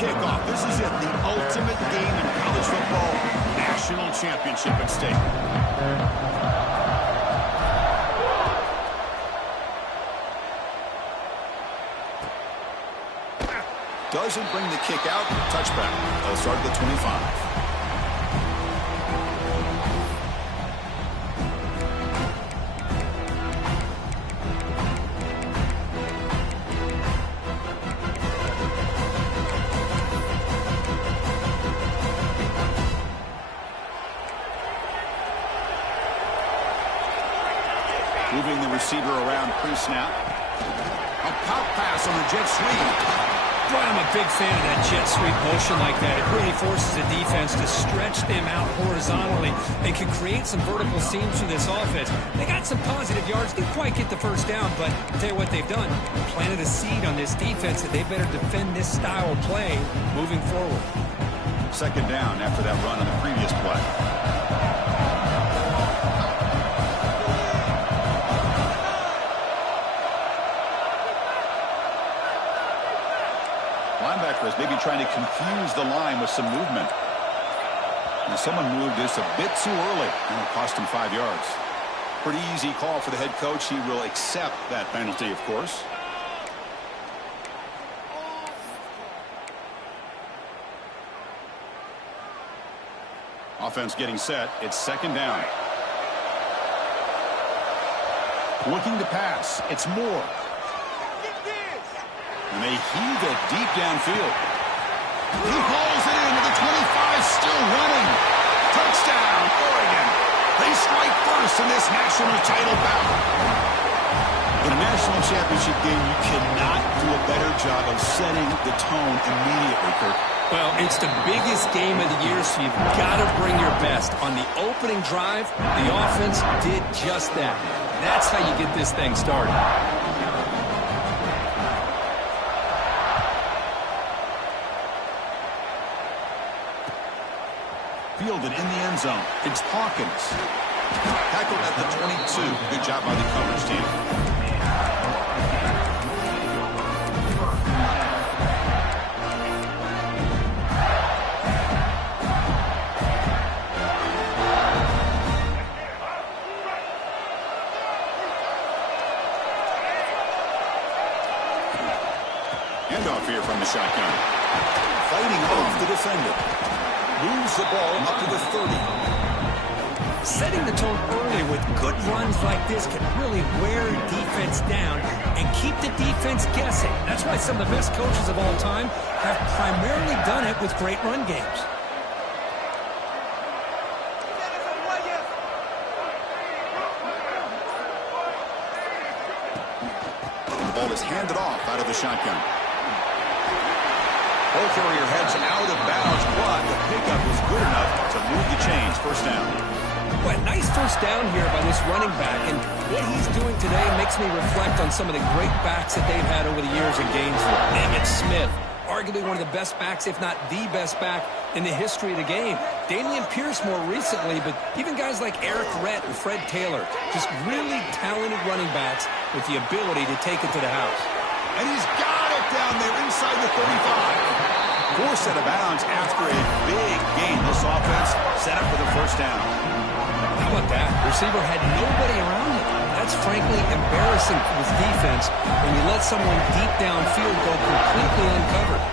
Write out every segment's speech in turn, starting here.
kickoff. This is it, the ultimate game in college football. National championship at stake. Doesn't bring the kick out. Touchback. They'll start at the 25. Moving the receiver around pre-snap. A pop pass on the jet sweep. Boy, I'm a big fan of that jet sweep motion like that. It really forces the defense to stretch them out horizontally and can create some vertical seams for this offense. They got some positive yards. Didn't quite get the first down, but I'll tell you what they've done. Planted a seed on this defense that they better defend this style of play moving forward. Second down after that run on the previous play. Linebackers maybe trying to confuse the line with some movement. And someone moved this a bit too early, and it'll cost him 5 yards. Pretty easy call for the head coach. He will accept that penalty, of course. Offense getting set. It's second down. Looking to pass. It's Moore. And they heave it deep downfield. He hauls it into the 25, still running. Touchdown, Oregon. They strike first in this national title battle. In a national championship game, you cannot do a better job of setting the tone immediately, Kirk. Well, it's the biggest game of the year, so you've got to bring your best. On the opening drive, the offense did just that. That's how you get this thing started. Fielded in the end zone. It's Hawkins. Tackled at the 22. Good job by the coverage team. Handoff here from the shotgun. Fighting off the defender. Moves the ball up to the 30. Setting the tone early with good runs like this can really wear defense down and keep the defense guessing. That's why some of the best coaches of all time have primarily done it with great run games. The ball is handed off out of the shotgun. Ball carrier heads out of bounds, but the pickup was good enough to move the chains. First down. Well, nice first down here by this running back, and what he's doing today makes me reflect on some of the great backs that they've had over the years in Gainesville. Emmitt Smith, arguably one of the best backs, if not the best back in the history of the game. Dameon Pierce more recently, but even guys like Eric Rhett and Fred Taylor, just really talented running backs with the ability to take it to the house. And he's got it down there inside the 35. Forced out of bounds after a big gain. This offense set up for the first down. How about that? Receiver had nobody around him. That's frankly embarrassing for this defense when you let someone deep downfield go completely uncovered.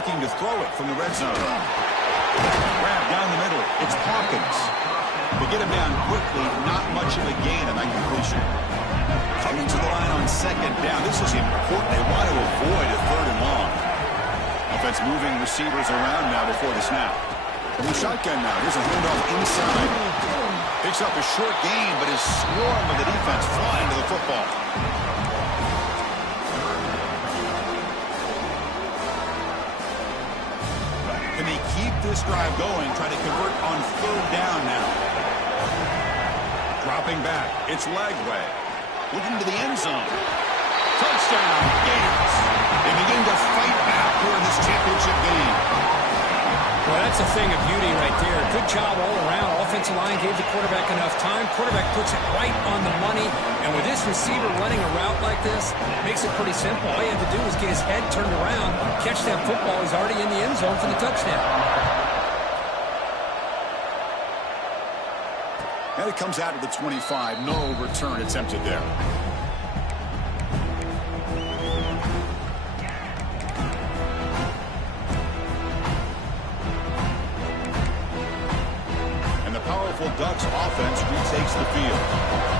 Looking to throw it from the red zone. Grab down the middle. It's Hawkins. They get him down quickly. Not much of a gain on that completion. Coming to the line on second down. This is important. They want to avoid a third and long. Offense moving receivers around now before the snap. From the shotgun now. Here's a handoff inside. Picks up a short gain, but is swarmed with the defense flying to the football. Can they keep this drive going? Try to convert on third down now. Dropping back. It's Lagway. Looking to the end zone. Touchdown, Gators. They begin to fight back here in this championship game. Well, that's a thing of beauty right there. Good job all around. Offensive line gave the quarterback enough time. Quarterback puts it right on the money. And with this receiver running a route like this, it makes it pretty simple. All you have to do is get his head turned around, catch that football. He's already in the end zone for the touchdown. And it comes out of the 25. No return attempted there. Ducks offense retakes the field.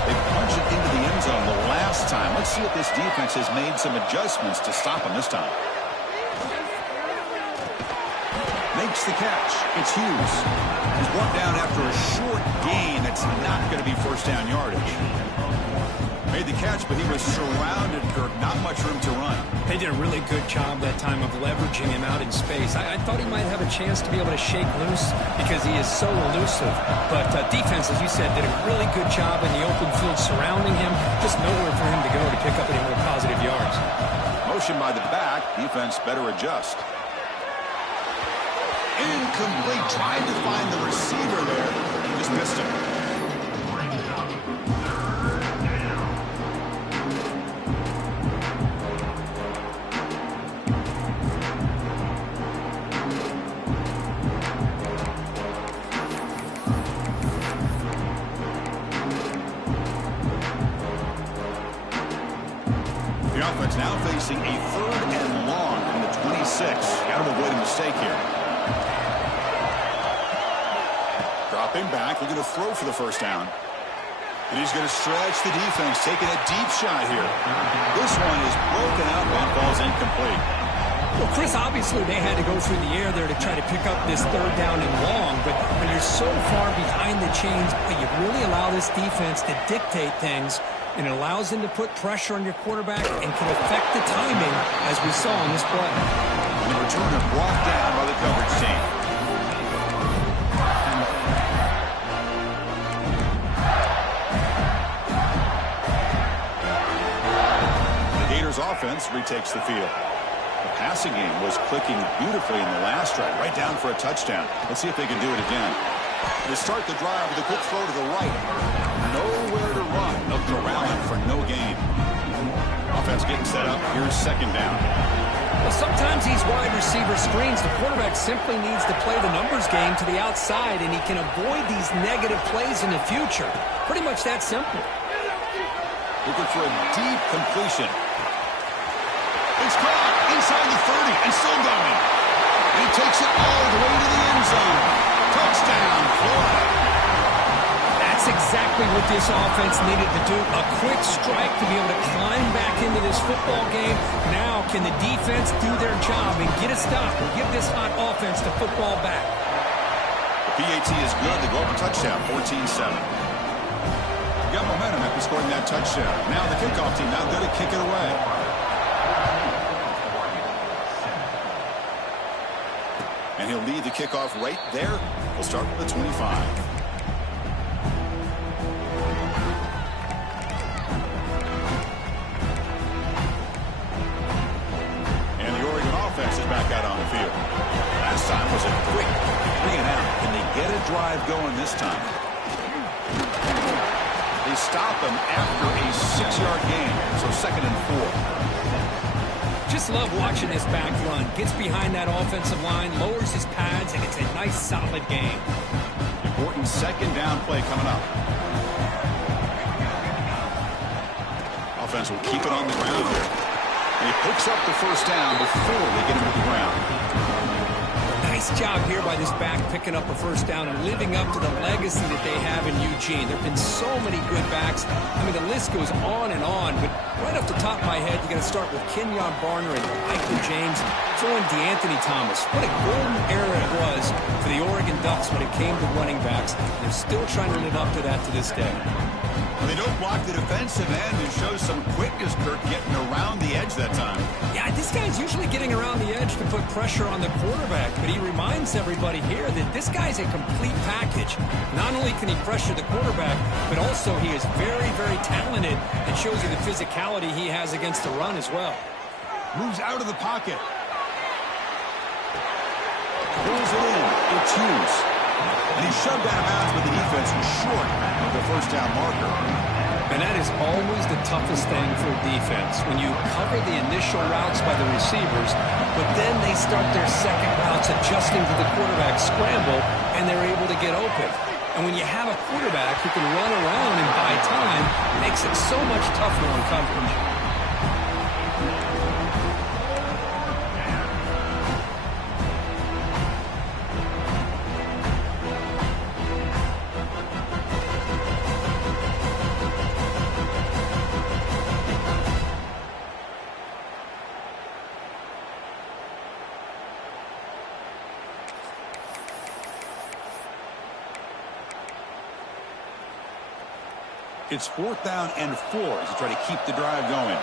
They punch it into the end zone the last time. Let's see if this defense has made some adjustments to stop them this time. Makes the catch. It's Hughes. He's brought down after a short gain that's not going to be first down yardage. Made the catch, but he was surrounded, Kirk. Not much room to run. They did a really good job that time of leveraging him out in space. I thought he might have a chance to be able to shake loose because he is so elusive. But defense, as you said, did a really good job in the open field surrounding him. Just nowhere for him to go to pick up any more positive yards. Motion by the back. Defense better adjust. Incomplete. Tried to find the receiver there. Just missed him. Now facing a 3rd and long from the 26. Got to avoid a mistake here. Dropping back, looking to throw for the first down. And he's going to stretch the defense, taking a deep shot here. This one is broken out and falls incomplete. Well, Chris, obviously they had to go through the air there to try to pick up this 3rd down and long, but when you're so far behind the chains, you really allow this defense to dictate things, and it allows them to put pressure on your quarterback and can affect the timing, as we saw in this play. And the returner brought down by the coverage team. The Gators offense retakes the field. The passing game was clicking beautifully in the last drive, right down for a touchdown. Let's see if they can do it again. They start the drive with a quick throw to the right. Nowhere to run. Looked around for no gain. Offense getting set up. Here's 2nd down. Well, sometimes these wide receiver screens, the quarterback simply needs to play the numbers game to the outside, and he can avoid these negative plays in the future. Pretty much that simple. Looking for a deep completion. It's caught inside the 30 and still going. And he takes it all the way to the end zone. Touchdown, Florida. That's exactly what this offense needed to do. A quick strike to be able to climb back into this football game. Now, can the defense do their job and get a stop and give this hot offense the football back? The PAT is good. They go up a touchdown, 14-7. Got momentum after scoring that touchdown. Now the kickoff team now going to kick it away. And he'll lead the kickoff right there. We'll start with the 25. Back out on the field. Last time was a quick 3 and out. Can they get a drive going this time? They stop him after a 6-yard gain, so 2nd and 4. Just love watching this back run. Gets behind that offensive line, lowers his pads, and it's a nice, solid game. Important 2nd down play coming up. Offense will keep it on the ground here. And he picks up the first down before they get him to the ground. Nice job here by this back picking up a first down and living up to the legacy that they have in Eugene. There have been so many good backs. I mean, the list goes on and on. But right off the top of my head, you got to start with Kenyon Barner and Michael James. Throw in DeAnthony Thomas. What a golden era it was for the Oregon Ducks when it came to running backs. They're still trying to live up to that to this day. Well, they don't block the defensive end and show some quickness, Kirk, getting around the edge that time. Yeah, this guy's usually getting around the edge to put pressure on the quarterback, but he reminds everybody here that this guy's a complete package. Not only can he pressure the quarterback, but also he is very, very talented and shows you the physicality he has against the run as well. Moves out of the pocket. Pulls it in. It's Hughes. And he's shoved out of bounds, but the defense was short of the first down marker. And that is always the toughest thing for a defense, when you cover the initial routes by the receivers, but then they start their second routes adjusting to the quarterback scramble, and they're able to get open. And when you have a quarterback who can run around and buy time, it makes it so much tougher on coverage. It's 4th down and 4 as they try to keep the drive going.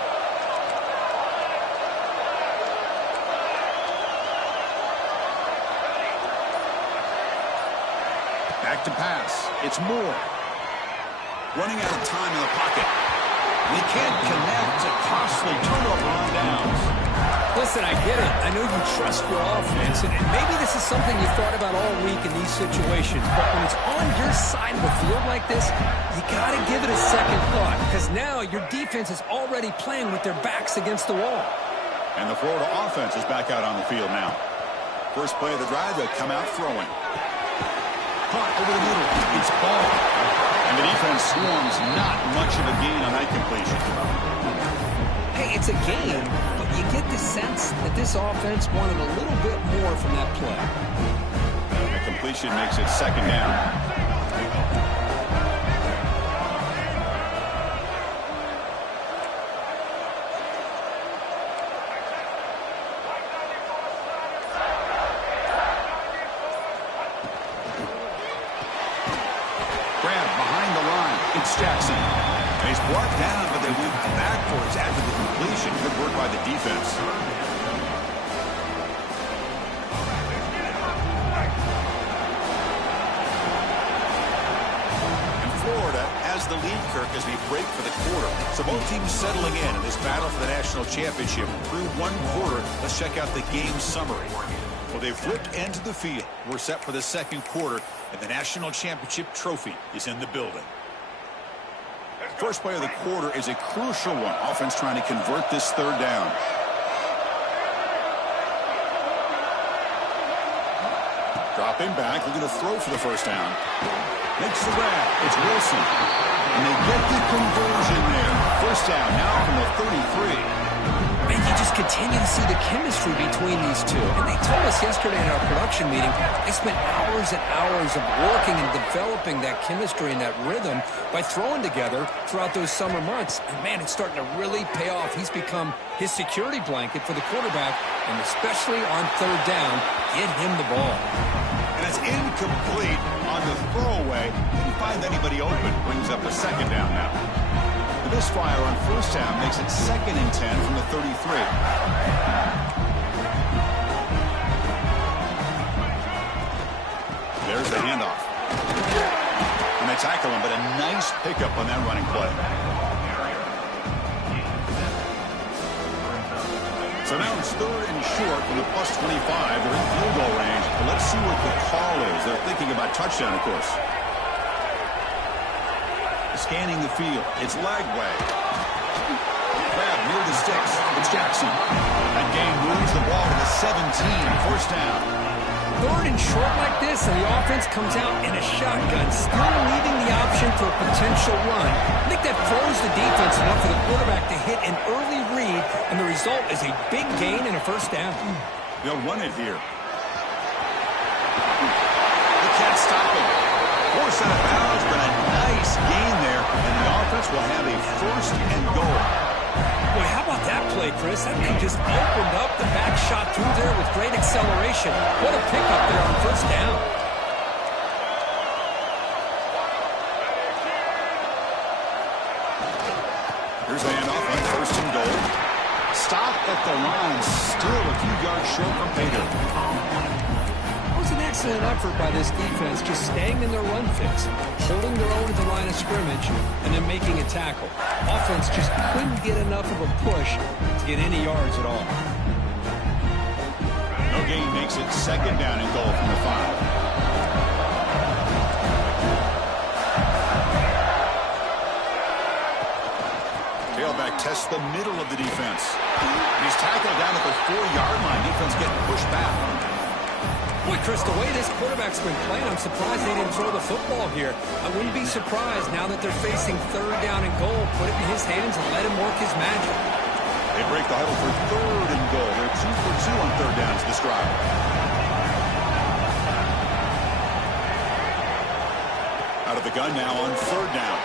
Back to pass. It's Moore. Running out of time in the pocket. And he can't connect. A costly turnover on downs. Listen, I get it. I know you trust your offense, and maybe this is something you thought about all week in these situations, but when it's on your side of the field like this, you got to give it a second thought, because now your defense is already playing with their backs against the wall. And the Florida offense is back out on the field now. First play of the drive, they come out throwing. Caught over the middle. It's ball. And the defense swarms not much of a gain on that completion. Hey, it's a game, but you get the sense that this offense wanted a little bit more from that play. The completion makes it 2nd down. It's Jackson. And he's brought down, but they went backwards after the completion. Good work by the defense. And Florida has the lead, Kirk, as we break for the quarter. So both teams settling in this battle for the national championship through one quarter. Let's check out the game summary. Well, they've flipped into the field. We're set for the second quarter, and the national championship trophy is in the building. First play of the quarter is a crucial one. Offense trying to convert this 3rd down. Dropping back, looking to throw for the first down. Makes the grab. It's Wilson. And they get the conversion there. First down now from the 33. And you just continue to see the chemistry between these two. And they told us yesterday in our production meeting, they spent hours and hours of working and developing that chemistry and that rhythm by throwing together throughout those summer months. And, man, it's starting to really pay off. He's become his security blanket for the quarterback, and especially on 3rd down, get him the ball. And it's incomplete on the throwaway. Didn't find anybody open. Brings up a 2nd down now. The misfire on 1st down makes it 2nd and 10 from the 33. There's the handoff. And they tackle him, but a nice pickup on that running play. So now it's 3rd and short from the +25. They're in field goal range. But let's see what the call is. They're thinking about touchdown, of course. Scanning the field. It's Lagway. Grab near the sticks. It's Jackson. That game moves the ball to the 17. First down. 3rd and short like this, and the offense comes out in a shotgun, still leaving the option for a potential run. I think that throws the defense enough for the quarterback to hit an early read, and the result is a big gain and a first down. They'll run it here. They can't stop him. Force out of bounds, but a nice gain there, and the offense will have a 1st and goal. Boy, how about that play, Chris? That thing just opened up, the back shot through there with great acceleration. What a pickup there on 1st down. Here's the handoff on 1st and goal. Stop at the line, still a few yards short from paydirt. An excellent effort by this defense, just staying in their run fix, holding their own at the line of scrimmage, and then making a tackle. Offense just couldn't get enough of a push to get any yards at all. No gain makes it 2nd down and goal from the 5. quarterback tests the middle of the defense. He's tackled down at the 4-yard line. Defense getting pushed back. Boy, Chris, the way this quarterback's been playing, I'm surprised they didn't throw the football here. I wouldn't be surprised now that they're facing 3rd down and goal. Put it in his hands and let him work his magic. They break the huddle for 3rd and goal. They're 2 for 2 on 3rd downs this drive. Out of the gun now on 3rd down.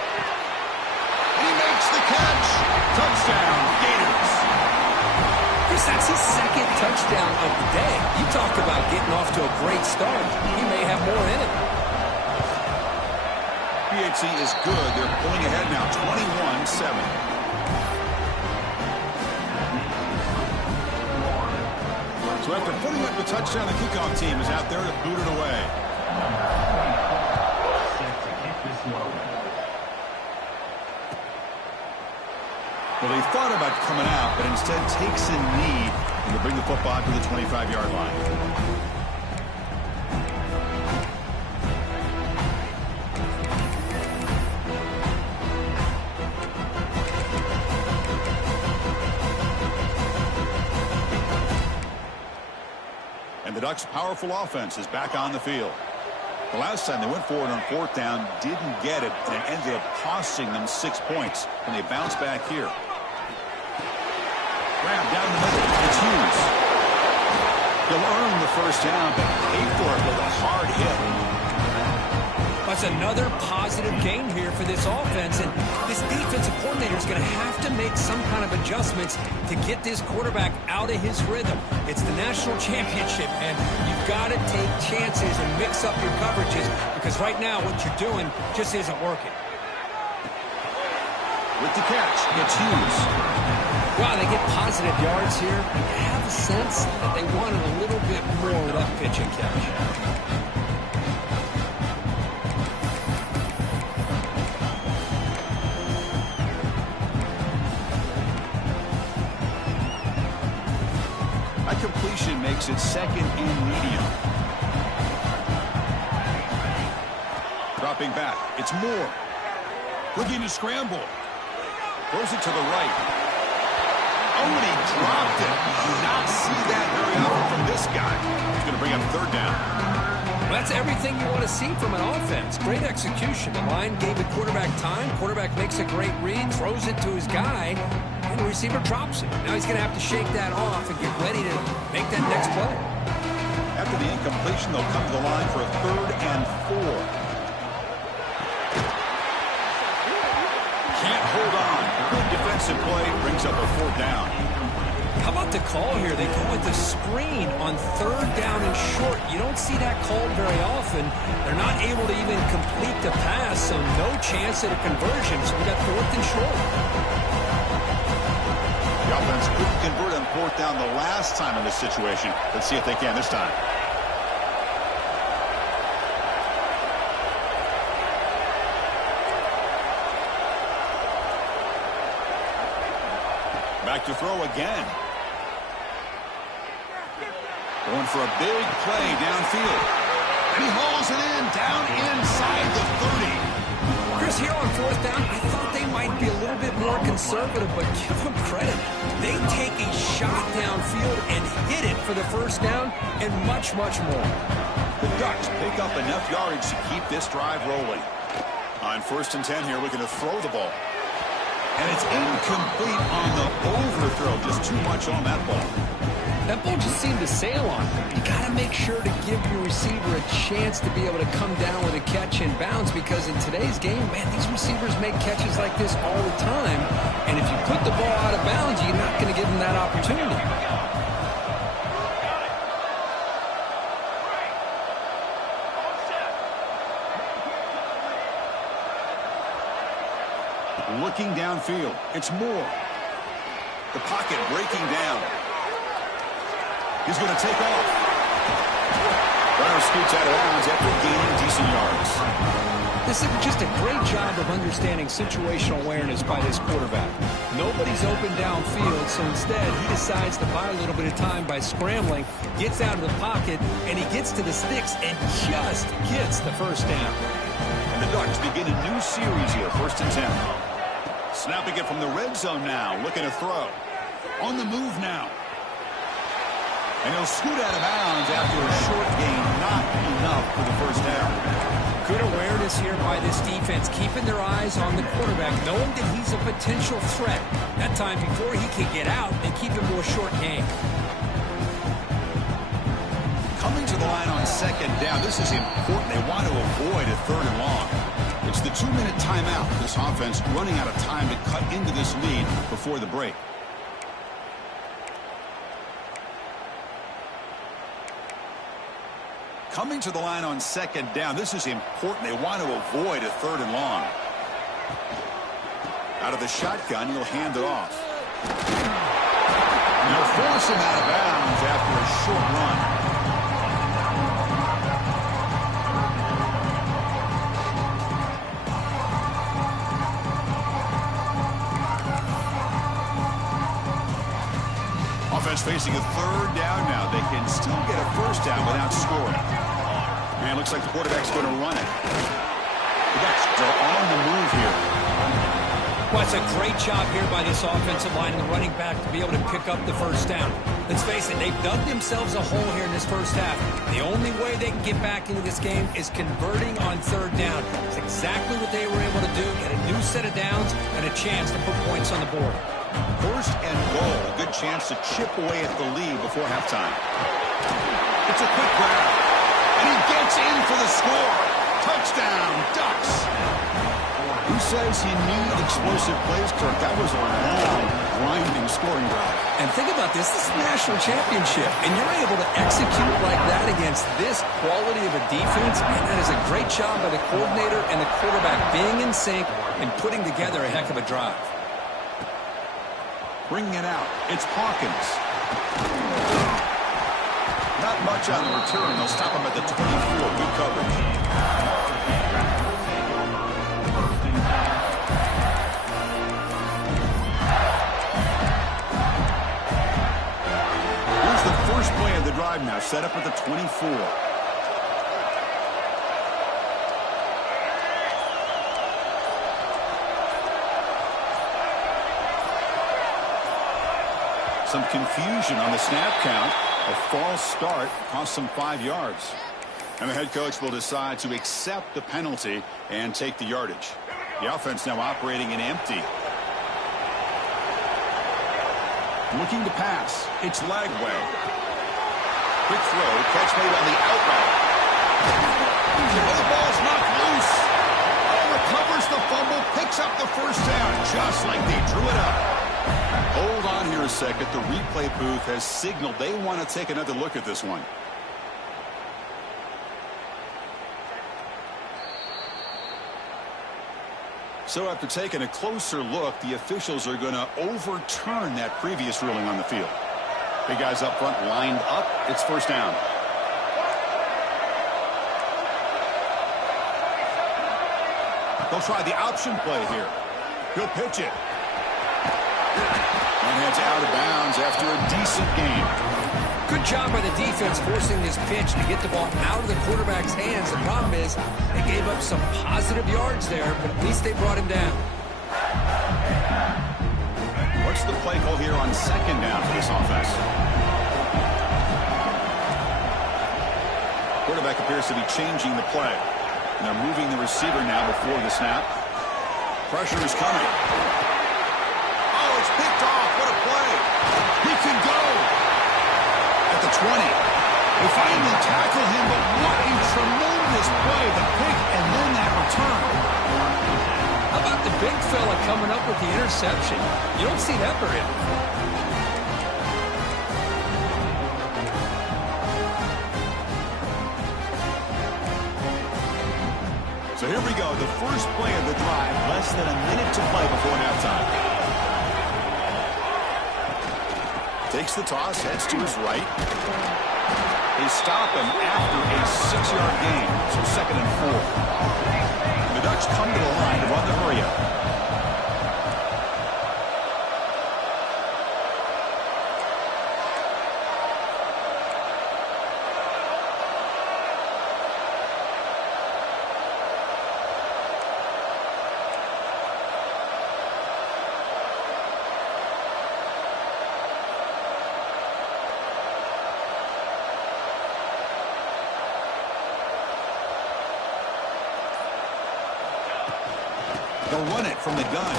And he makes the catch. Touchdown, Gators. Chris, that's his 2nd touchdown of the day. You talk about getting off to a great start. He may have more in it. PHC is good. They're pulling ahead now, 21-7. So after putting up the touchdown, the kickoff team is out there to boot it away. Well, they thought about coming out, but instead takes a knee and to bring the football to the 25-yard line. And the Ducks' powerful offense is back on the field. The last time they went forward on 4th down, didn't get it, and it ended up costing them 6 points when they bounced back here. Grab down the middle. It's Hughes. He'll earn the 1st down, but pay for it with a hard hit. That's another positive game here for this offense, and this defensive coordinator is going to have to make some kind of adjustments to get this quarterback out of his rhythm. It's the national championship, and you've got to take chances and mix up your coverages, because right now what you're doing just isn't working. With the catch, it's Hughes. Wow, they get positive yards here. I have a sense that they wanted a little bit more of that pitch and catch. That completion makes it 2nd and medium. Dropping back, it's Moore. Looking to scramble. Throws it to the right. Oh, and he dropped it. Do not see that very often from this guy. He's going to bring up 3rd down. Well, that's everything you want to see from an offense. Great execution. The line gave the quarterback time. Quarterback makes a great read, throws it to his guy, and the receiver drops it. Now he's going to have to shake that off and get ready to make that next play. After the incompletion, they'll come to the line for a 3rd and 4. Can't hold on. Good defensive play brings up a 4th down. How about the call here? They go with the screen on 3rd down and short. You don't see that called very often. They're not able to even complete the pass, so no chance at a conversion. So we got 4th and short. The offense couldn't convert on 4th down the last time in this situation. Let's see if they can this time. Back to throw again. Going for a big play downfield. And he hauls it in down inside the 30. Chris, here on 4th down, I thought they might be a little bit more conservative, but give them credit. They take a shot downfield and hit it for the 1st down and much, much more. The Ducks pick up enough yardage to keep this drive rolling. On 1st and 10 here, we're going to throw the ball. And it's incomplete on the overthrow. Just too much on that ball. That ball just seemed to sail on. You got to make sure to give your receiver a chance to be able to come down with a catch and bounce, because in today's game, man, these receivers make catches like this all the time. And if you put the ball out of bounds, you're not going to give them that opportunity. Looking downfield, it's Moore. The pocket breaking down. He's going to take off. Runner scoots out of bounds after gaining decent yards. This is just a great job of understanding situational awareness by this quarterback. Nobody's open downfield, so instead he decides to buy a little bit of time by scrambling, gets out of the pocket, and he gets to the sticks and just gets the 1st down. And the Ducks begin a new series here, 1st and 10. Snapping it from the red zone now, looking to throw. On the move now. And he'll scoot out of bounds after a short gain, not enough for the first down. Good awareness here by this defense, keeping their eyes on the quarterback, knowing that he's a potential threat. That time before he can get out, they keep him to a short gain. Coming to the line on second down, this is important. They want to avoid a third and long. It's the 2-minute timeout. This offense running out of time to cut into this lead before the break. Coming to the line on second down, this is important. They want to avoid a third and long. Out of the shotgun, he'll hand it off. And he'll force him out of bounds after a short run. Offense facing a third down now. They can still get a first down without scoring. And it looks like the quarterback's going to run it. The Bucs are on the move here. Well, it's a great job here by this offensive line and the running back to be able to pick up the first down. Let's face it, they've dug themselves a hole here in this first half. The only way they can get back into this game is converting on third down. It's exactly what they were able to do. Get a new set of downs and a chance to put points on the board. First and goal. A good chance to chip away at the lead before halftime. It's a quick grab. And he gets in for the score. Touchdown, Ducks. Who says you need explosive plays, Kirk? That was a long, grinding scoring drive. And think about this. This is the national championship. And you're able to execute like that against this quality of a defense. And that is a great job by the coordinator and the quarterback being in sync and putting together a heck of a drive. Bringing it out. It's Hawkins. Not much on the return. They'll stop him at the 24. Good coverage. Here's the first play of the drive now. Set up at the 24. Some confusion on the snap count. A false start cost them 5 yards. And the head coach will decide to accept the penalty and take the yardage. The offense now operating in empty. Looking to pass. It's Lagway. Quick throw. Catch made on the out route. Oh, the ball's knocked loose. Oh, recovers the fumble. Picks up the first down. Just like they drew it up. Hold on here a second. The replay booth has signaled they want to take another look at this one. So after taking a closer look, the officials are going to overturn that previous ruling on the field. Big guys up front lined up. It's first down. They'll try the option play here. He'll pitch it. And heads out of bounds after a decent game. Good job by the defense forcing this pitch to get the ball out of the quarterback's hands. The problem is they gave up some positive yards there, but at least they brought him down. What's the play call here on second down for this offense? Quarterback appears to be changing the play. And they're moving the receiver now before the snap. Pressure is coming. Picked off. What a play. He can go. At the 20. They finally tackle him, but what a tremendous play. The pick and then that return. How about the big fella coming up with the interception? You don't see that very often. So here we go. The first play of the drive. Less than a minute to play before halftime. Takes the toss, heads to his right. They stop him after a 6-yard gain, so 2nd and 4. The Ducks come to the line to run the hurry-up. They'll run it from the gun.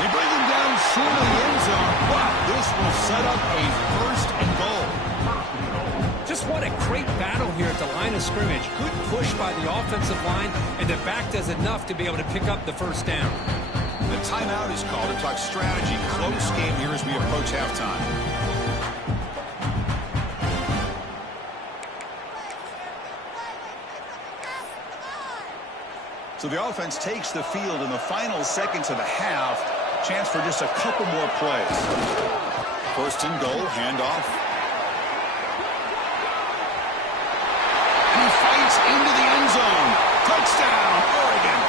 They bring him down short of the end zone, but this will set up a first and goal. Just what a great battle here at the line of scrimmage. Good push by the offensive line, and the back does enough to be able to pick up the first down. The timeout is called to talk strategy. Close game here as we approach halftime. So the offense takes the field in the final seconds of the half. Chance for just a couple more plays. First and goal, handoff. And he fights into the end zone. Touchdown, Oregon.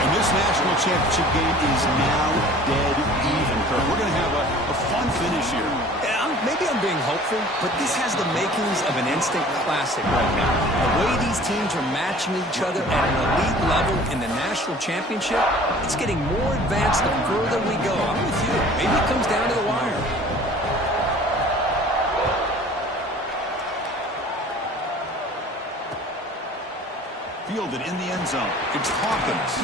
And this national championship game is now dead even, Kurt. We're going to have a fun finish here. Yeah, maybe I'm being hopeful, but this has the makings of an instant classic right now. The way these teams are matching each other at an elite level in the national championship, it's getting more advanced the further we go. I'm with you. Maybe it comes down to the wire. Fielded in the end zone. It's Hawkins.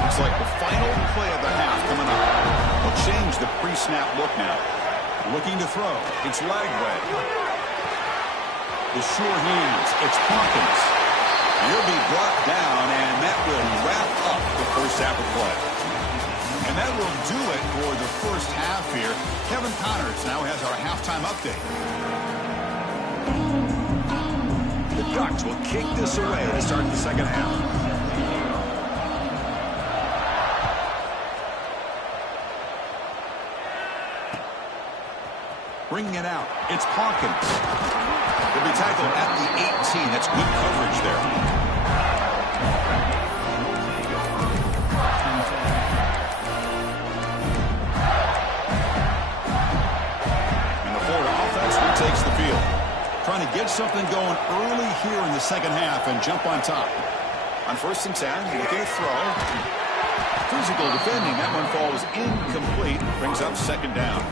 Looks like the final play of the half coming up. We'll change the pre-snap look now. Looking to throw. It's Lagway. The sure hands. It's Hawkins. He'll be brought down, and that will wrap up the first half of play. And that will do it for the first half here. Kevin Connors now has our halftime update. The Ducks will kick this away to start the second half. Bringing it out, it's Hawkins. He'll be tackled at the 18. That's good coverage there. Takes the field. Trying to get something going early here in the second half and jump on top. On 1st and 10, looking to throw. Physical defending. That one falls incomplete. Brings up second down.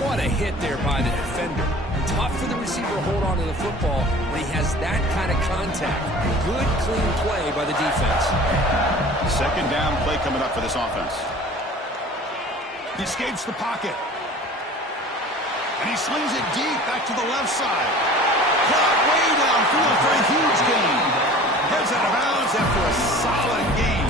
What a hit there by the defender. Tough for the receiver to hold on to the football when he has that kind of contact. Good, clean play by the defense. Second down play coming up for this offense. He escapes the pocket. And he slings it deep back to the left side. Caught way downfield for a huge gain. Heads out of bounds after a solid gain.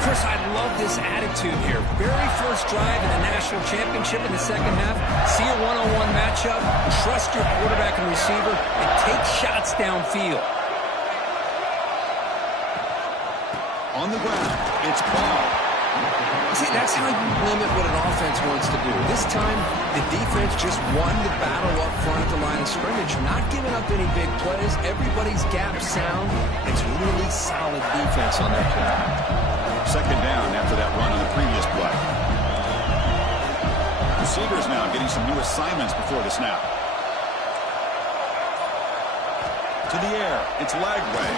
Chris, I love this attitude here. Very first drive in the national championship in the second half. See a one-on-one matchup. Trust your quarterback and receiver and take shots downfield. On the ground, it's Ball. See, that's how you limit what an offense wants to do. This time, the defense just won the battle up front at the line of scrimmage, not giving up any big plays. Everybody's gap sound. It's really solid defense on that play. Second down after that run on the previous play. Receivers now getting some new assignments before the snap. To the air, it's Lagway.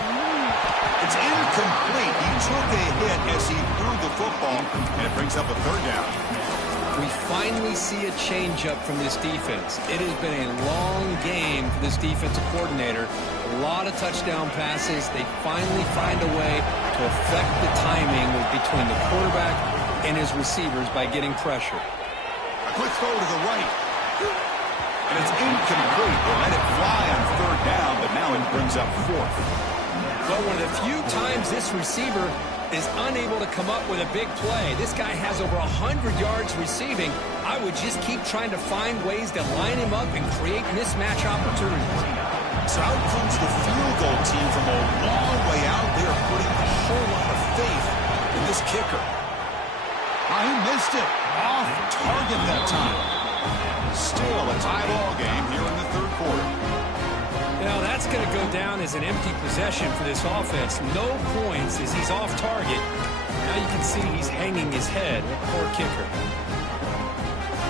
It's incomplete. He took a hit as he threw the football, and it brings up a third down. We finally see a change-up from this defense. It has been a long game for this defensive coordinator. A lot of touchdown passes. They finally find a way to affect the timing between the quarterback and his receivers by getting pressure. A quick throw to the right. And it's incomplete. They let it fly on third down, but now it brings up fourth. Well, one of the few times this receiver is unable to come up with a big play. This guy has over 100 yards receiving. I would just keep trying to find ways to line him up and create mismatch opportunities. So out comes the field goal team from a long way out there, putting a whole lot of faith in this kicker. He missed it. Off target that time. Still a tie ball game here in the third quarter. Now that's going to go down as an empty possession for this offense. No points as he's off target. Now you can see he's hanging his head. Poor kicker.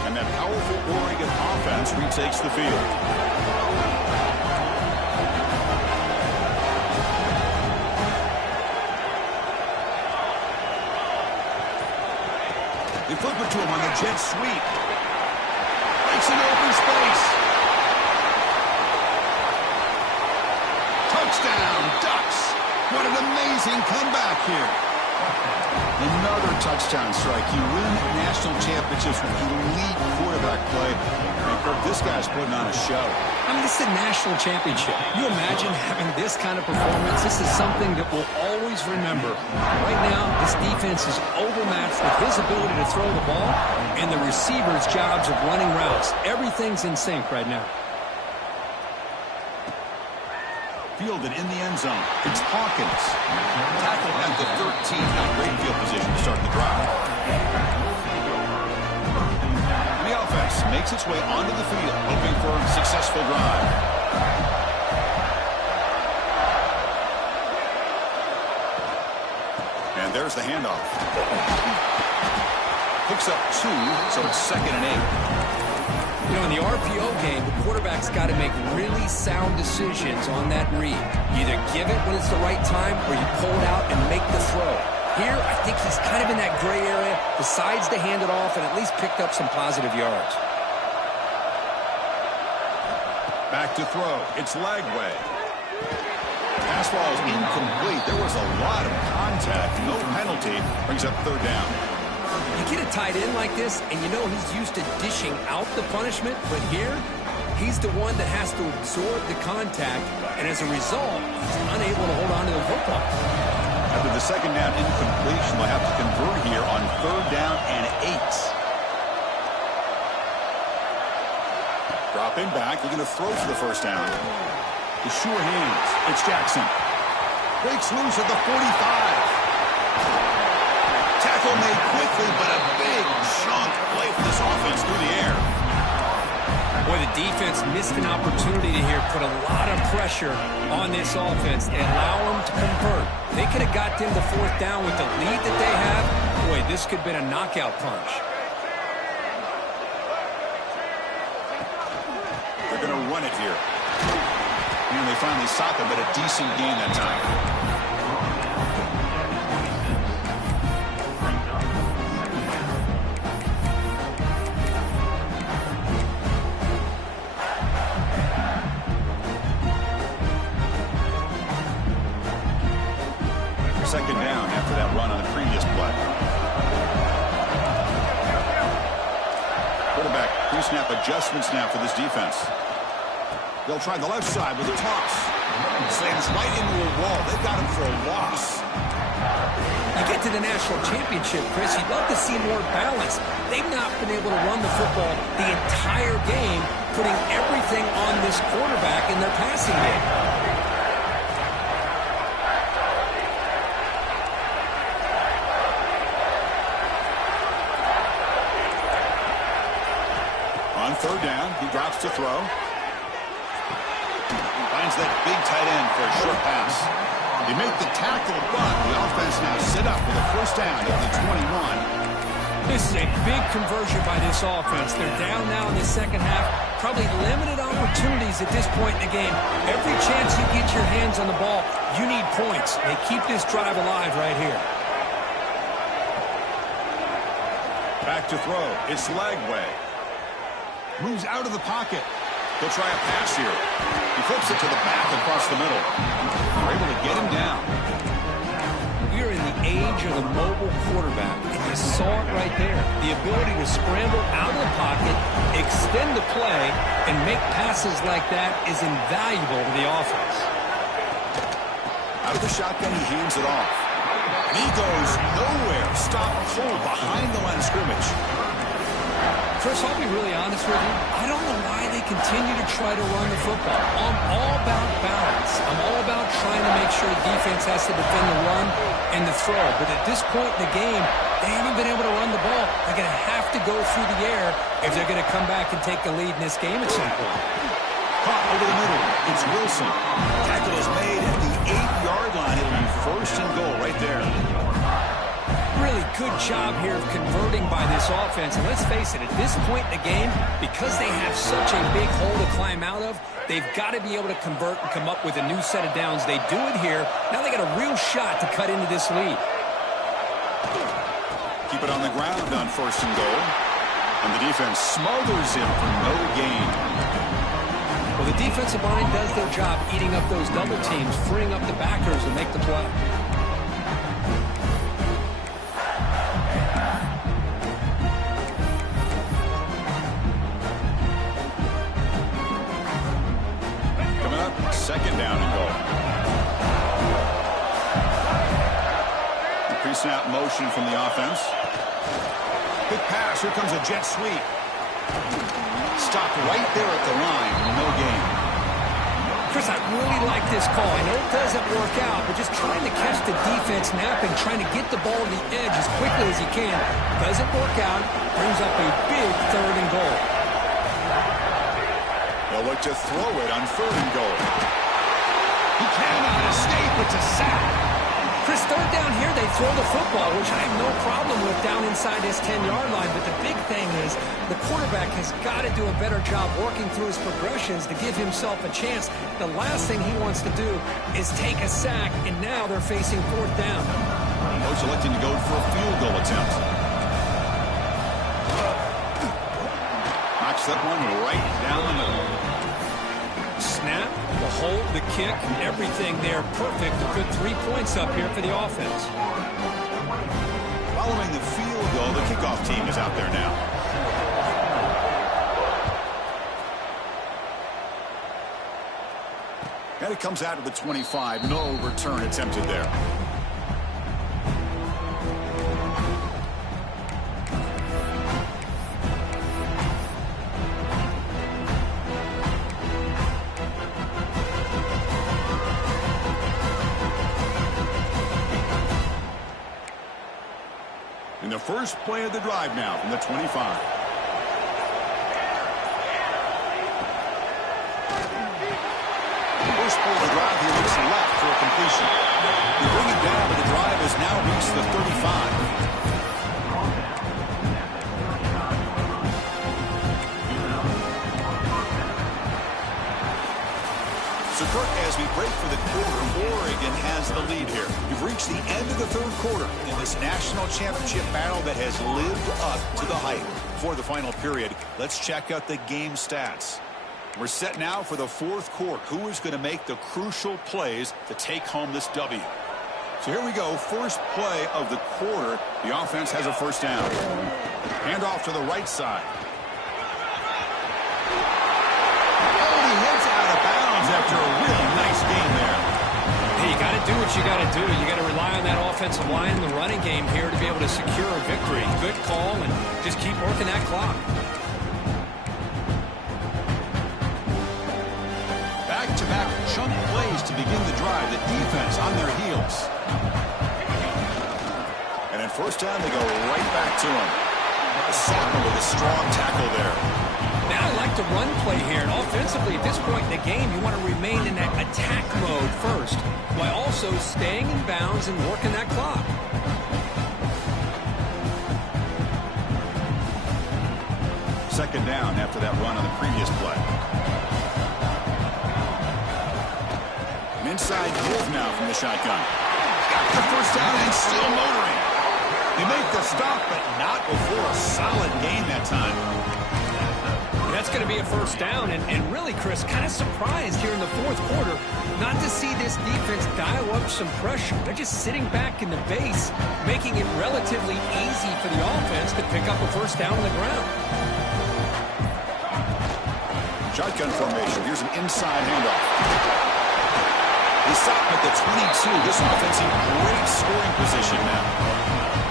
And that powerful Oregon offense retakes the field. They flip it to him on the jet sweep. Breaks into open space. Touchdown, Ducks. What an amazing comeback here. Another touchdown strike. You win national championships with elite quarterback play. And Kirk, this guy's putting on a show. I mean, this is a national championship. You imagine having this kind of performance? This is something that we'll always remember. Right now, this defense is overmatched with his ability to throw the ball and the receivers' jobs of running routes. Everything's in sync right now. Fielded in the end zone. It's Hawkins. Tackled at the 13. Now great field position to start the drive. And the offense makes its way onto the field, hoping for a successful drive. And there's the handoff. Picks up 2, so it's 2nd and 8. You know, in the RPO game, the quarterback's got to make really sound decisions on that read. You either give it when it's the right time or you pull it out and make the throw. Here, I think he's kind of in that gray area, decides to hand it off and at least picked up some positive yards. Back to throw. It's Lagway. Pass ball is incomplete. There was a lot of contact. No penalty. Brings up 3rd down. You get a tight end like this, and you know he's used to dishing out the punishment, but here, he's the one that has to absorb the contact, and as a result, he's unable to hold on to the football. After the 2nd down incompletion, they'll have to convert here on 3rd down and 8. Dropping back, looking to throw for the 1st down. The sure hands. It's Jackson. Breaks loose at the 45. Tackle made quickly, but a big chunk play for this offense through the air. Boy, the defense missed an opportunity to here put a lot of pressure on this offense and allow them to convert. They could have got them to 4th down with the lead that they have. Boy, this could have been a knockout punch. They're going to run it here. And they finally stop him, but a decent gain that time. Second down after that run on the previous play. Quarterback pre-snap adjustments now for this defense. They'll try the left side with a toss. Slams right into a wall. They've got him for a loss. You get to the national championship, Chris, you'd love to see more balance. They've not been able to run the football the entire game, putting everything on this quarterback in their passing game. On 3rd down, he drops to throw. Finds that big tight end for a short pass. They make the tackle, but the offense now set up with a 1st down at the 21. This is a big conversion by this offense. They're down now in the 2nd half. Probably limited opportunities at this point in the game. Every chance you get your hands on the ball, you need points. They keep this drive alive right here. Back to throw. It's Lagway. Moves out of the pocket. He'll try a pass here. He flips it to the back across the middle. They're able to get him down. We're in the age of the mobile quarterback, and you saw it right there. The ability to scramble out of the pocket, extend the play, and make passes like that is invaluable to the offense. Out of the shotgun, he hands it off. And he goes nowhere. Stop cold behind the line of scrimmage. Chris, I'll be really honest with you. I don't know why they continue to try to run the football. I'm all about balance. I'm all about trying to make sure the defense has to defend the run and the throw. But at this point in the game, they haven't been able to run the ball. They're going to have to go through the air if they're going to come back and take the lead in this game at some point. Caught over the middle. It's Wilson. Tackle is made at the 8-yard line. It'll be 1st and goal right there. Really good job here of converting by this offense. And let's face it, at this point in the game, because they have such a big hole to climb out of, they've got to be able to convert and come up with a new set of downs. They do it here. Now they got a real shot to cut into this lead. Keep it on the ground on 1st and goal. And the defense smothers him for no gain. Well, the defensive line does their job eating up those double teams, freeing up the backers to make the play. Coming up, 2nd down and goal. Pre-snap motion from the offense. Quick pass. Here comes a jet sweep. Stopped right there at the line. No gain. Chris, I really like this call. I know it doesn't work out, but just trying to catch the defense napping, trying to get the ball to the edge as quickly as you can. Doesn't work out. Brings up a big 3rd and goal. They'll look to throw it on 3rd and goal. He cannot escape. It's a sack. Chris, 3rd down here, they throw the football, which I have no problem with down inside his 10-yard line. But the big thing is the quarterback has got to do a better job working through his progressions to give himself a chance. The last thing he wants to do is take a sack, and now they're facing 4th down. Coach electing to go for a field goal attempt. Knocks that one right down the middle. Snap, the hold, the kick, everything there perfect to put 3 points up here for the offense. Following the field goal, the kickoff team is out there now. And it comes out of the 25. No return attempted there. In the first play of the drive now from the 25. First play of the drive, he looks left for a completion. They bring it down, but the drive has now reached the 35. So, Kirk, as we break for the quarter, Oregon has the lead here. We've reached the end of the 3rd quarter in this national championship battle that has lived up to the hype. For the final period, let's check out the game stats. We're set now for the 4th quarter. Who is going to make the crucial plays to take home this W? So here we go. First play of the quarter. The offense has a 1st down. Handoff to the right side. After a really nice game there. Hey, you got to do what you got to do. You got to rely on that offensive line in the running game here to be able to secure a victory. Good call, and just keep working that clock. Back-to-back chunk plays to begin the drive. The defense on their heels. And at 1st down, they go right back to him. Soccer with a strong tackle there. Now I like the run play here, and offensively at this point in the game, you want to remain in that attack mode first, while also staying in bounds and working that clock. Second down after that run on the previous play. An inside give now from the shotgun. Got the 1st down and still motoring. They make the stop, but not before a solid gain that time. That's going to be a 1st down, and really, Chris, kind of surprised here in the 4th quarter not to see this defense dial up some pressure. They're just sitting back in the base, making it relatively easy for the offense to pick up a 1st down on the ground. Shotgun formation. Here's an inside handoff. They stop at the 22. This offense in great scoring position now.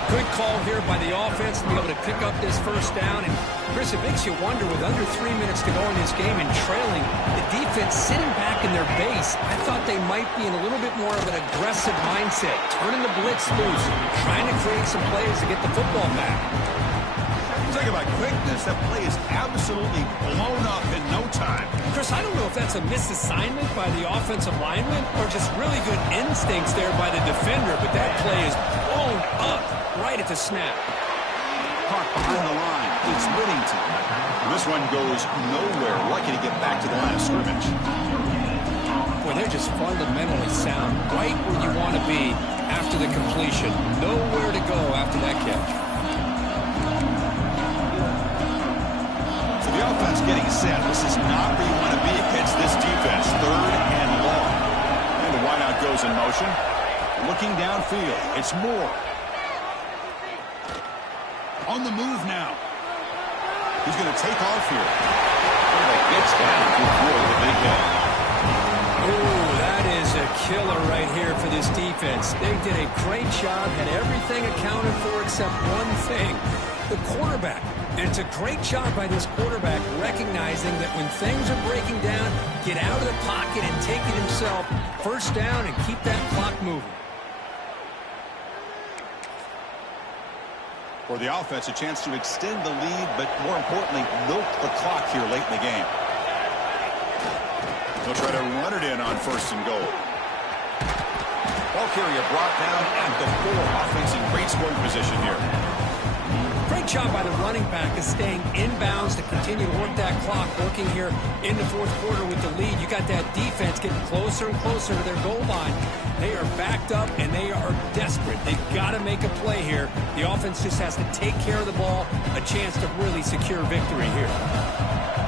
Good call here by the offense to be able to pick up this 1st down. And, Chris, it makes you wonder, with under 3 minutes to go in this game and trailing, the defense sitting back in their base, I thought they might be in a little bit more of an aggressive mindset, turning the blitz loose, trying to create some plays to get the football back. Talk about quickness. That play is absolutely blown up in no time. Chris, I don't know if that's a misassignment by the offensive lineman or just really good instincts there by the defender, but that play is blown up right at the snap. Park behind the line. It's Whittington. This one goes nowhere. Lucky to get back to the line of scrimmage. Boy, they're just fundamentally sound. Right where you want to be after the completion. Nowhere to go after that catch. Clock's getting set. This is not where you want to be against this defense. 3rd and long. And the wideout goes in motion. Looking downfield. It's Moore. On the move now. He's going to take off here. And it gets down to avoid the big hit. Oh, that is a killer right here for this defense. They did a great job, had everything accounted for except one thing, the quarterback. And it's a great job by this quarterback recognizing that when things are breaking down, get out of the pocket and take it himself. First down and keep that clock moving. For the offense, a chance to extend the lead, but more importantly, milk the clock here late in the game. They'll try to run it in on 1st and goal. Ball carrier brought down at the 4. Offense in great scoring position here. Great job by the running back is staying inbounds to continue to work that clock, working here in the 4th quarter with the lead. You got that defense getting closer and closer to their goal line. They are backed up, and they are desperate. They've got to make a play here. The offense just has to take care of the ball, a chance to really secure victory here.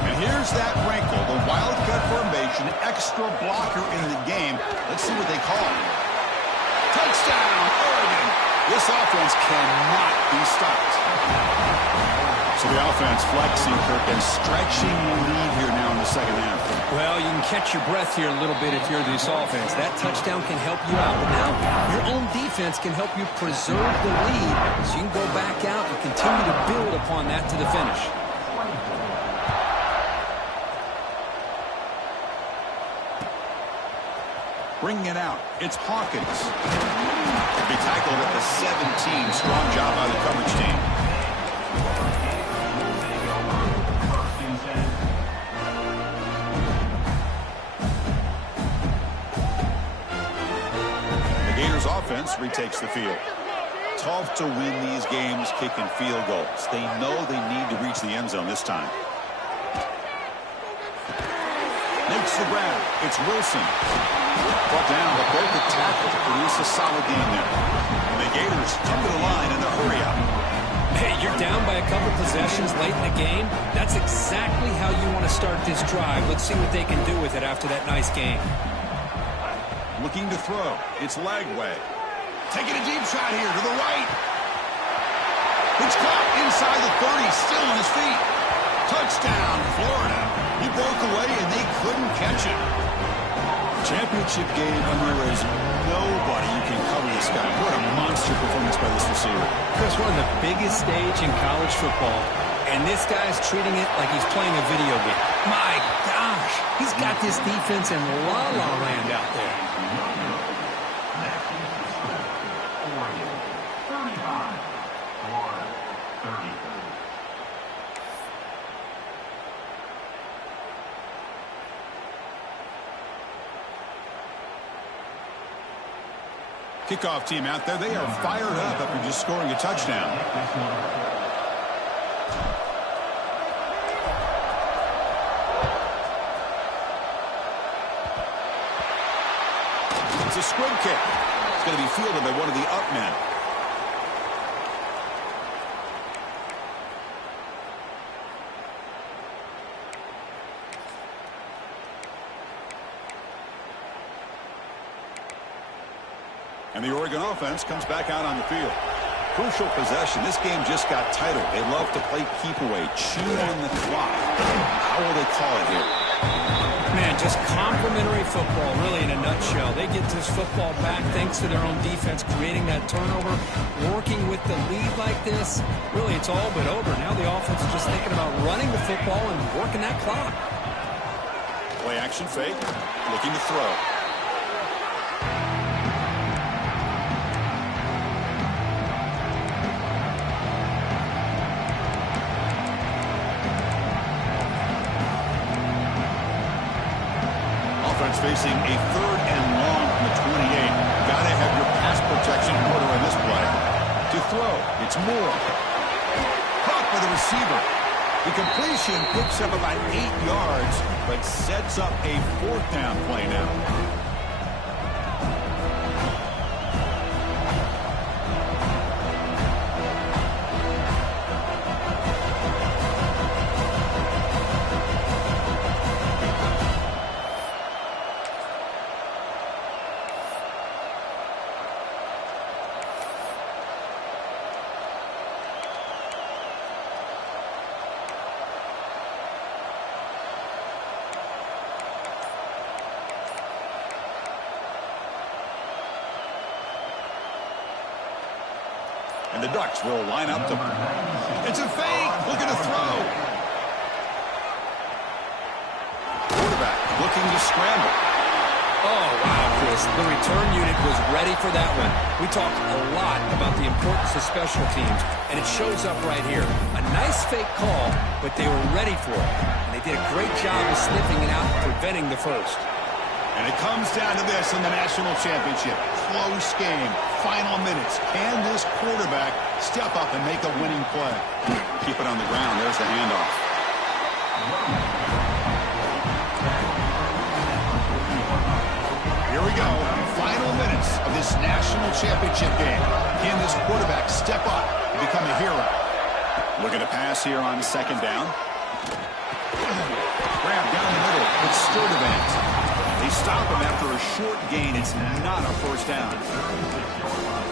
And here's that wrinkle, the wildcat formation, extra blocker in the game. Let's see what they call it. Touchdown, Oregon. This offense cannot be stopped. So the offense flexing, Kirk, and stretching the lead here now in the 2nd half. Well, you can catch your breath here a little bit if you're this offense. That touchdown can help you out. But now your own defense can help you preserve the lead so you can go back out and continue to build upon that to the finish. Bringing it out, it's Hawkins. He'll be tackled at the 17. Strong job by the coverage team. The Gators offense retakes the field. Tough to win these games kicking field goals. They know they need to reach the end zone this time. Makes the grab. It's Wilson. Brought down, but both the tackle to produce a solid game there. And the Gators come to the line in the hurry up. Hey, you're down by a couple possessions late in the game. That's exactly how you want to start this drive. Let's see what they can do with it after that nice game. Looking to throw. It's Lagway. Taking a deep shot here to the right. It's caught inside the 30, still on his feet. Touchdown, Florida. He broke away, and they couldn't catch him. Championship game, and there is nobody who can cover this guy. What a monster performance by this receiver. Chris, one of the biggest stage in college football, and this guy's treating it like he's playing a video game. My gosh, he's got this defense in la-la land out there. Kickoff team out there. They are fired up after just scoring a touchdown. It's a squib kick. It's going to be fielded by one of the up men. And the Oregon offense comes back out on the field. Crucial possession. This game just got tighter. They love to play keep away, chew on the clock. How will they call it here? Man, just complimentary football, really, in a nutshell. They get this football back thanks to their own defense, creating that turnover, working with the lead like this. Really, it's all but over. Now the offense is just thinking about running the football and working that clock. Play action fake, looking to throw. Facing a 3rd and long from the 28. Gotta have your pass protection in order in this play. To throw, it's Moore. Caught by the receiver. The completion picks up about 8 yards, but sets up a 4th down play now. And the Ducks will line up to... It's a fake. Looking to throw. Quarterback looking to scramble. Oh, wow, Chris. The return unit was ready for that one. We talk a lot about the importance of special teams, and it shows up right here. A nice fake call, but they were ready for it. And they did a great job of sniffing it out and preventing the first. And it comes down to this in the national championship. Close game. Final minutes. Can this quarterback step up and make a winning play? Keep it on the ground. There's the handoff. Here we go. Final minutes of this national championship game. Can this quarterback step up and become a hero? Looking to pass here on second down. Grab down the middle. It's Sturdivant. They stop him after a short gain. It's not a first down.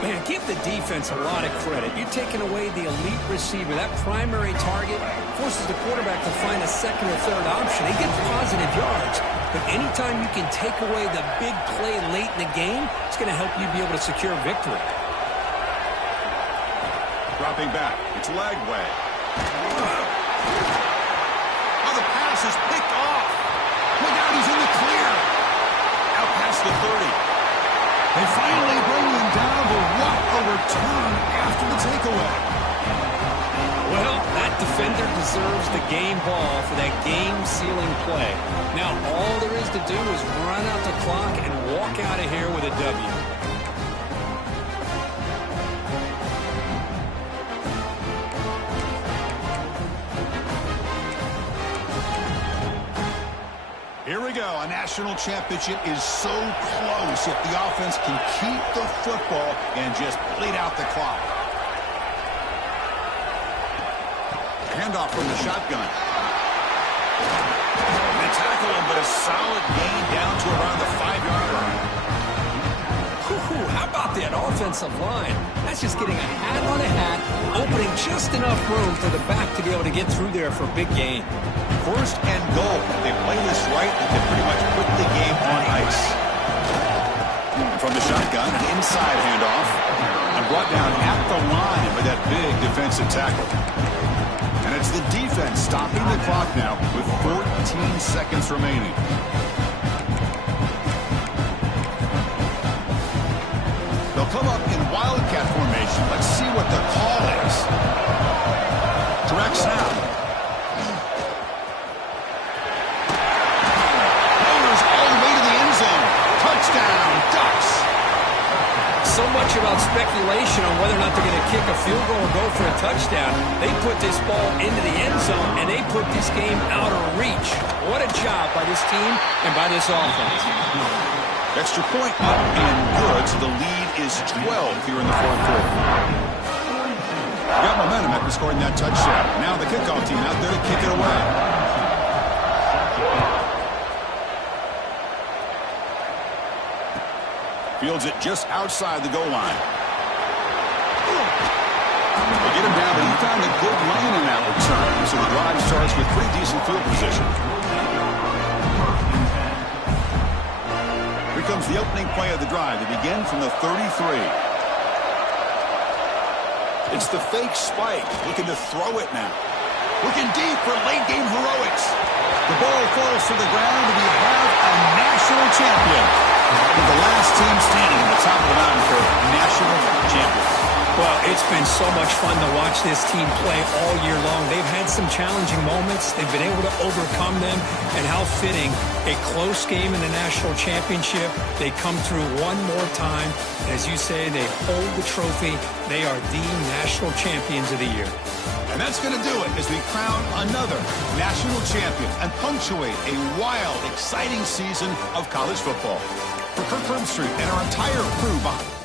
Man, give the defense a lot of credit. You're taking away the elite receiver. That primary target forces the quarterback to find a second or third option. He gets positive yards, but anytime you can take away the big play late in the game, it's going to help you be able to secure victory. Dropping back. It's Lagway. Oh, the pass is picked off. Look out, he's in the clear. Out past the 30. They finally bring him down, but what a return after the takeaway. Well, that defender deserves the game ball for that game-sealing play. Now, all there is to do is run out the clock and walk out of here with a W. Here we go. A national championship is so close if the offense can keep the football and just bleed out the clock. Handoff from the shotgun. They tackle him, but a solid gain down to around the 5-yard line. How about that offensive line? That's just getting a hat on a hat, opening just enough room for the back to be able to get through there for a big gain. First and goal. If they play this right, they can pretty much put the game on ice. And from the shotgun, an inside handoff. And brought down at the line by that big defensive tackle. And it's the defense stopping the clock now with 14 seconds remaining. They'll come up in wildcat formation. Let's see what the call is. Direct snap. Touchdown, Ducks. So much about speculation on whether or not they're going to kick a field goal or go for a touchdown. They put this ball into the end zone, and they put this game out of reach. What a job by this team and by this offense. Extra point up and good, so the lead is 12 here in the fourth quarter. Got momentum after scoring that touchdown. Now the kickoff team out there to kick it away. Fields it just outside the goal line. They get him down, but he found a good lane in that return. So the drive starts with pretty decent field position. Here comes the opening play of the drive. They begin from the 33. It's the fake spike. Looking to throw it now. Looking deep for late game heroics. The ball falls to the ground, and we have a national champion. With the last team standing at the top of the mountain for national champions. Well, it's been so much fun to watch this team play all year long. They've had some challenging moments. They've been able to overcome them. And how fitting, a close game in the national championship. They come through one more time. And as you say, they hold the trophy. They are the national champions of the year. And that's going to do it as we crown another national champion and punctuate a wild, exciting season of college football. For Kirk Herbstreit and our entire crew behind